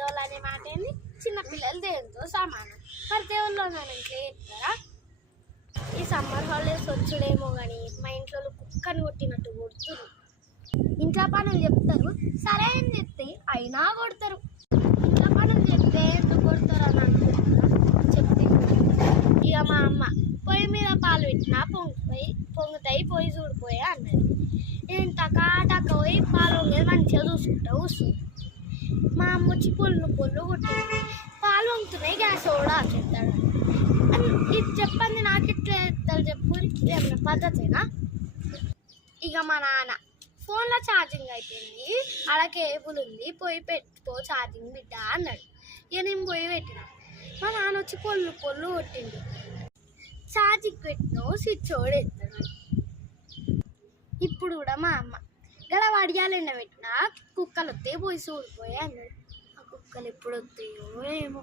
పెద్దవాళ్ళు అనే మాట ఏంది, చిన్నపిల్లలు దేవునితో సమానం. మరి దేవుళ్ళు నన్ను ఇంట్లో చెప్తారా? ఈ సమ్మర్ హాలిడేస్ వచ్చుడేమో కానీ మా ఇంట్లో కుక్కని కొట్టినట్టు కొడుతురు. ఇంట్లో పనులు చెప్తారు, సరే అని చెప్తే అయినా కొడతారు. ఇంట్లో పనులు చెప్తే ఎందుకు కొడతారు అని అనుకుంటున్నా. చెప్తే ఇక మా అమ్మ పొయ్యి మీద పాలు పెట్టినా పొంగుతాయి పొయ్యి చూడిపోయా అన్నది. నేను టకా పోయి పాలు వంగేది మంచిగా చూసుకుంటా కూర్చుంది. మా అమ్మ వచ్చి పొల్లు కొట్టింది. పాలు వంగుతున్నాయి, గ్యాస్ కూడా చెప్తాడు అని ఇది చెప్పండి. నాకు ఎట్లా చెప్తారు చెప్పు, ఏమన్నా పద్ధతేనా? ఇక మా నాన్న ఫోన్లో ఛార్జింగ్ అయిపోయింది, అలా కేబుల్ ఉంది, పోయి పెట్టుకో ఛార్జింగ్ బిడ్డ అన్నాడు. ఇక నేను పోయి పెట్టిన. మా నాన్న వచ్చి పొల్లు కొట్టిండు. ఛార్జింగ్ పెట్టినో స్విచ్ ఓడెత్తాడు. ఇప్పుడు కూడా మా అమ్మ గల వడియాలెండ పెట్టినా కుక్కలు వస్తే పోయి చూడిపోయి అన్నాడు. ఆ కుక్కలు ఎప్పుడు వస్తాయో ఏమో.